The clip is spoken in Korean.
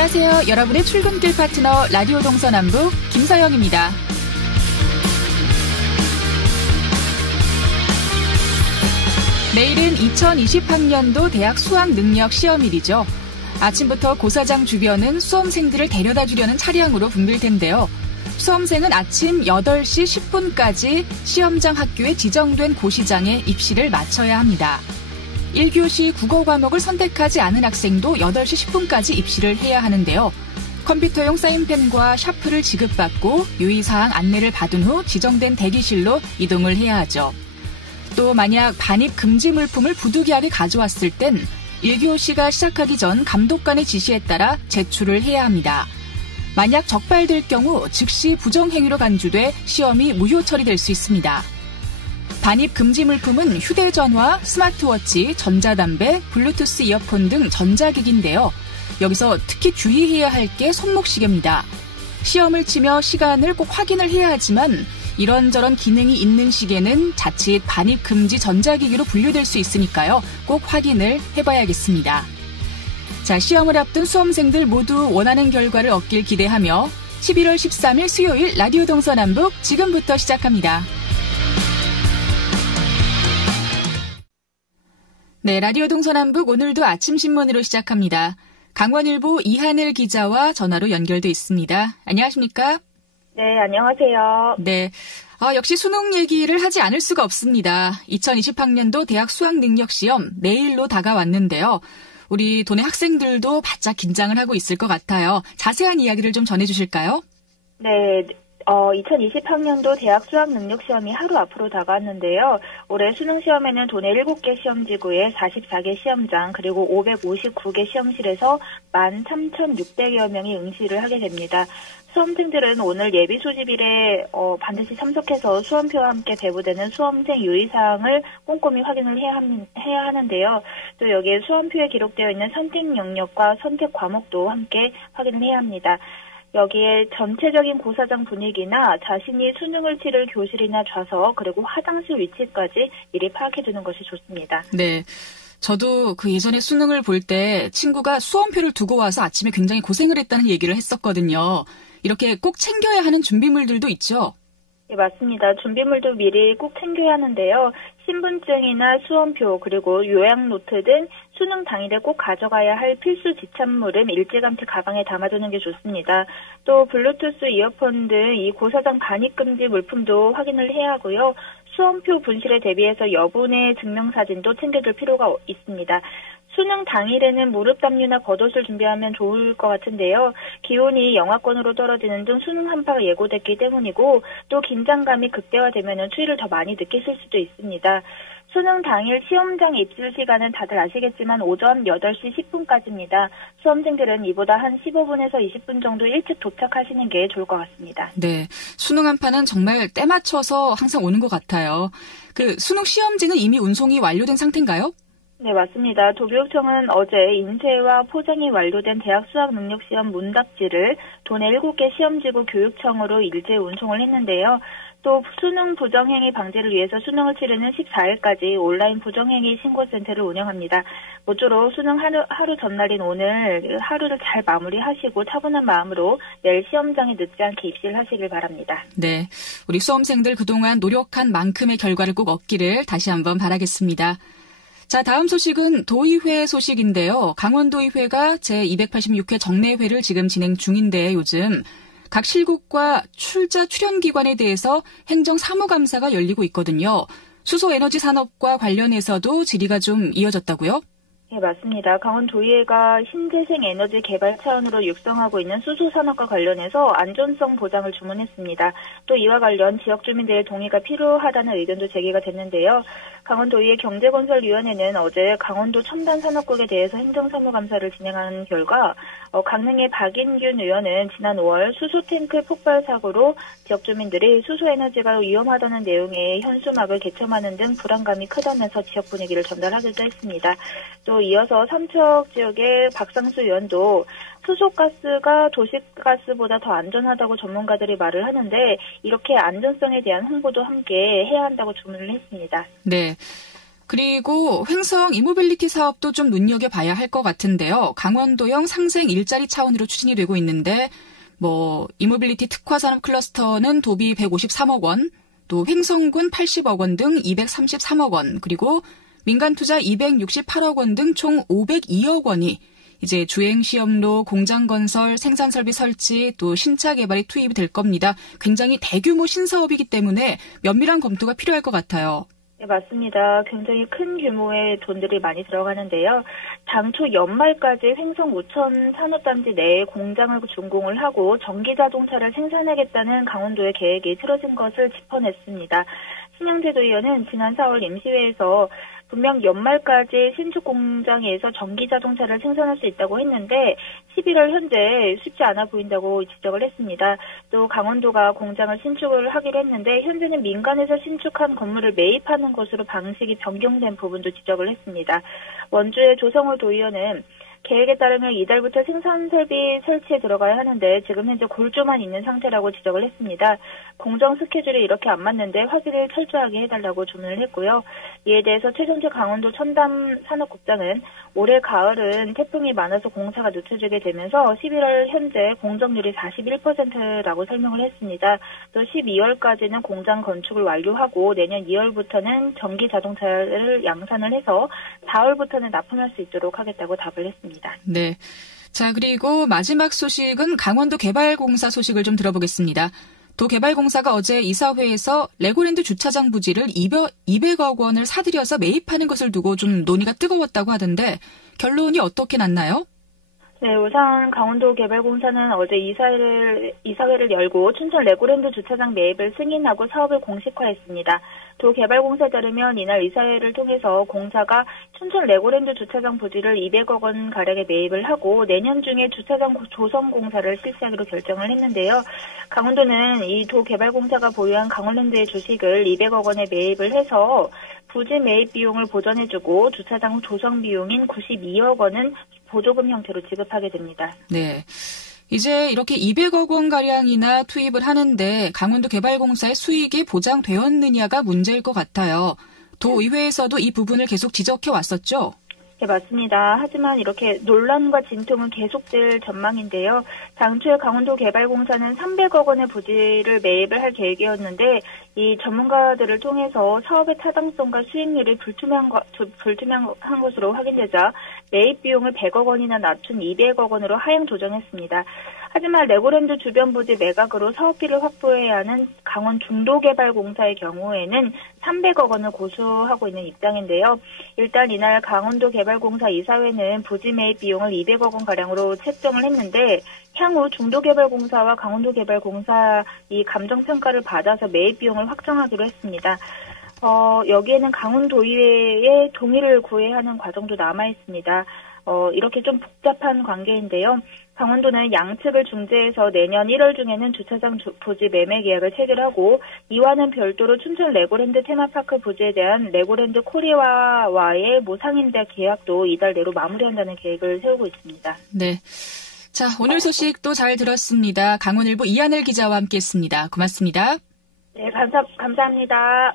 안녕하세요. 여러분의 출근길 파트너 라디오 동서남북 김서영입니다. 내일은 2020학년도 대학 수학능력 시험일이죠. 아침부터 고사장 주변은 수험생들을 데려다 주려는 차량으로 붐빌 텐데요. 수험생은 아침 8시 10분까지 시험장 학교에 지정된 고시장에 입시를 마쳐야 합니다. 1교시 국어 과목을 선택하지 않은 학생도 8시 10분까지 입시를 해야 하는데요. 컴퓨터용 사인펜과 샤프를 지급받고 유의사항 안내를 받은 후 지정된 대기실로 이동을 해야 하죠. 또 만약 반입 금지 물품을 부득이하게 가져왔을 땐 1교시가 시작하기 전 감독관의 지시에 따라 제출을 해야 합니다. 만약 적발될 경우 즉시 부정행위로 간주돼 시험이 무효 처리될 수 있습니다. 반입 금지 물품은 휴대전화, 스마트워치, 전자담배, 블루투스 이어폰 등 전자기기인데요. 여기서 특히 주의해야 할 게 손목시계입니다. 시험을 치며 시간을 꼭 확인을 해야 하지만 이런저런 기능이 있는 시계는 자칫 반입 금지 전자기기로 분류될 수 있으니까요. 꼭 확인을 해봐야겠습니다. 자, 시험을 앞둔 수험생들 모두 원하는 결과를 얻길 기대하며 11월 13일 수요일 라디오 동서남북 지금부터 시작합니다. 네, 라디오 동서남북 오늘도 아침 신문으로 시작합니다. 강원일보 이하늘 기자와 전화로 연결돼 있습니다. 안녕하십니까? 네, 안녕하세요. 네, 역시 수능 얘기를 하지 않을 수가 없습니다. 2020학년도 대학 수학능력시험 내일로 다가왔는데요. 우리 도내 학생들도 바짝 긴장을 하고 있을 것 같아요. 자세한 이야기를 좀 전해주실까요? 네, 2020학년도 대학 수학능력시험이 하루 앞으로 다가왔는데요. 올해 수능시험에는 도내 7개 시험지구에 44개 시험장 그리고 559개 시험실에서 13,600여 명이 응시를 하게 됩니다. 수험생들은 오늘 예비 소집일에 반드시 참석해서 수험표와 함께 배부되는 수험생 유의사항을 꼼꼼히 확인을 해야 하는데요. 또 여기에 수험표에 기록되어 있는 선택 영역과 선택 과목도 함께 확인을 해야 합니다. 여기에 전체적인 고사장 분위기나 자신이 수능을 치를 교실이나 좌석 그리고 화장실 위치까지 미리 파악해두는 것이 좋습니다. 네. 저도 그 예전에 수능을 볼 때 친구가 수험표를 두고 와서 아침에 굉장히 고생을 했다는 얘기를 했었거든요. 이렇게 꼭 챙겨야 하는 준비물들도 있죠? 네, 맞습니다. 준비물도 미리 꼭 챙겨야 하는데요. 신분증이나 수험표 그리고 요약 노트 등 수능 당일에 꼭 가져가야 할 필수 지참물은 일찌감치 가방에 담아두는 게 좋습니다. 또 블루투스 이어폰 등 이 고사장 반입금지 물품도 확인을 해야 하고요. 수험표 분실에 대비해서 여분의 증명사진도 챙겨둘 필요가 있습니다. 수능 당일에는 무릎 담요나 겉옷을 준비하면 좋을 것 같은데요. 기온이 영하권으로 떨어지는 등 수능 한파가 예고됐기 때문이고 또 긴장감이 극대화되면 추위를 더 많이 느끼실 수도 있습니다. 수능 당일 시험장 입실 시간은 다들 아시겠지만 오전 8시 10분까지입니다. 수험생들은 이보다 한 15분에서 20분 정도 일찍 도착하시는 게 좋을 것 같습니다. 네, 수능 한파는 정말 때 맞춰서 항상 오는 것 같아요. 그 수능 시험지는 이미 운송이 완료된 상태인가요? 네, 맞습니다. 도교육청은 어제 인쇄와 포장이 완료된 대학 수학능력시험 문답지를 도내 7개 시험지구 교육청으로 일제 운송을 했는데요. 또 수능 부정행위 방지를 위해서 수능을 치르는 14일까지 온라인 부정행위 신고센터를 운영합니다. 모쪼록 수능 하루 전날인 오늘 하루를 잘 마무리하시고 차분한 마음으로 내일 시험장에 늦지 않게 입시를 하시길 바랍니다. 네, 우리 수험생들 그동안 노력한 만큼의 결과를 꼭 얻기를 다시 한번 바라겠습니다. 자, 다음 소식은 도의회 소식인데요. 강원도의회가 제286회 정례회를 지금 진행 중인데 요즘 각 실국과 출전 기관에 대해서 행정사무감사가 열리고 있거든요. 수소에너지 산업과 관련해서도 질의가 좀 이어졌다고요? 네, 맞습니다. 강원도의회가 신재생 에너지 개발 차원으로 육성하고 있는 수소산업과 관련해서 안전성 보장을 주문했습니다. 또 이와 관련 지역 주민들의 동의가 필요하다는 의견도 제기가 됐는데요. 강원도의회 경제건설위원회는 어제 강원도 첨단산업국에 대해서 행정사무감사를 진행한 결과 강릉의 박인균 의원은 지난 5월 수소탱크 폭발 사고로 지역 주민들이 수소에너지가 위험하다는 내용의 현수막을 개첨하는 등 불안감이 크다면서 지역 분위기를 전달하기도 했습니다. 또 이어서 삼척 지역의 박상수 의원도 수소가스가 도시가스보다 더 안전하다고 전문가들이 말을 하는데 이렇게 안전성에 대한 홍보도 함께 해야 한다고 주문을 했습니다. 네. 그리고 횡성 이모빌리티 사업도 좀 눈여겨봐야 할 것 같은데요. 강원도형 상생 일자리 차원으로 추진이 되고 있는데 이모빌리티 특화산업 클러스터는 도비 153억 원, 또 횡성군 80억 원 등 233억 원, 그리고 민간 투자 268억 원 등 총 502억 원이 이제 주행시험로, 공장 건설, 생산 설비 설치, 또 신차 개발에 투입이 될 겁니다. 굉장히 대규모 신사업이기 때문에 면밀한 검토가 필요할 것 같아요. 네, 맞습니다. 굉장히 큰 규모의 돈들이 많이 들어가는데요. 당초 연말까지 횡성 우천 산업단지 내에 공장을 준공을 하고 전기자동차를 생산하겠다는 강원도의 계획이 틀어진 것을 짚어냈습니다. 신영재도 의원은 지난 4월 임시회에서 분명 연말까지 신축 공장에서 전기자동차를 생산할 수 있다고 했는데 11월 현재 쉽지 않아 보인다고 지적을 했습니다. 또 강원도가 공장을 신축을 하기로 했는데 현재는 민간에서 신축한 건물을 매입하는 것으로 방식이 변경된 부분도 지적을 했습니다. 원주의 조성호 도의원은 계획에 따르면 이달부터 생산 설비 설치에 들어가야 하는데 지금 현재 골조만 있는 상태라고 지적을 했습니다. 공정 스케줄이 이렇게 안 맞는데 확인을 철저하게 해달라고 주문을 했고요. 이에 대해서 최종재 강원도 첨단 산업국장은 올해 가을은 태풍이 많아서 공사가 늦춰지게 되면서 11월 현재 공정률이 41%라고 설명을 했습니다. 또 12월까지는 공장 건축을 완료하고 내년 2월부터는 전기 자동차를 양산을 해서 4월부터는 납품할 수 있도록 하겠다고 답을 했습니다. 네. 자, 그리고 마지막 소식은 강원도 개발공사 소식을 좀 들어보겠습니다. 도개발공사가 어제 이사회에서 레고랜드 주차장 부지를 200억 원을 사들여서 매입하는 것을 두고 좀 논의가 뜨거웠다고 하던데 결론이 어떻게 났나요? 네, 우선 강원도 개발공사는 어제 이사회를 열고 춘천 레고랜드 주차장 매입을 승인하고 사업을 공식화했습니다. 도개발공사에 따르면 이날 이사회를 통해서 공사가 춘천 레고랜드 주차장 부지를 200억 원 가량에 매입을 하고 내년 중에 주차장 조성 공사를 실시하기로 결정을 했는데요. 강원도는 이 도개발공사가 보유한 강원랜드의 주식을 200억 원에 매입을 해서 부지 매입 비용을 보전해주고 주차장 조성 비용인 92억 원은 보조금 형태로 지급하게 됩니다. 네. 이제 이렇게 200억 원 가량이나 투입을 하는데 강원도 개발공사의 수익이 보장되었느냐가 문제일 것 같아요. 도의회에서도 이 부분을 계속 지적해 왔었죠? 네, 맞습니다. 하지만 이렇게 논란과 진통은 계속될 전망인데요. 당초에 강원도 개발공사는 300억 원의 부지를 매입을 할 계획이었는데 이 전문가들을 통해서 사업의 타당성과 수익률이 불투명한 것으로 확인되자 매입 비용을 100억 원이나 낮춘 200억 원으로 하향 조정했습니다. 하지만 레고랜드 주변 부지 매각으로 사업비를 확보해야 하는 강원 중도개발공사의 경우에는 300억 원을 고수하고 있는 입장인데요. 일단 이날 강원도 개발공사 이사회는 부지 매입 비용을 200억 원 가량으로 책정을 했는데 향후 중도개발공사와 강원도개발공사 이 감정평가를 받아서 매입 비용을 확정하기로 했습니다. 여기에는 강원도의회의 동의를 구해야 하는 과정도 남아 있습니다. 이렇게 좀 복잡한 관계인데요. 강원도는 양측을 중재해서 내년 1월 중에는 주차장 부지 매매 계약을 체결하고 이와는 별도로 춘천 레고랜드 테마파크 부지에 대한 레고랜드 코리아와의 모상인대 계약도 이달 내로 마무리한다는 계획을 세우고 있습니다. 네. 자, 오늘 소식도 잘 들었습니다. 강원일보 이하늘 기자와 함께했습니다. 고맙습니다. 네, 감사합니다.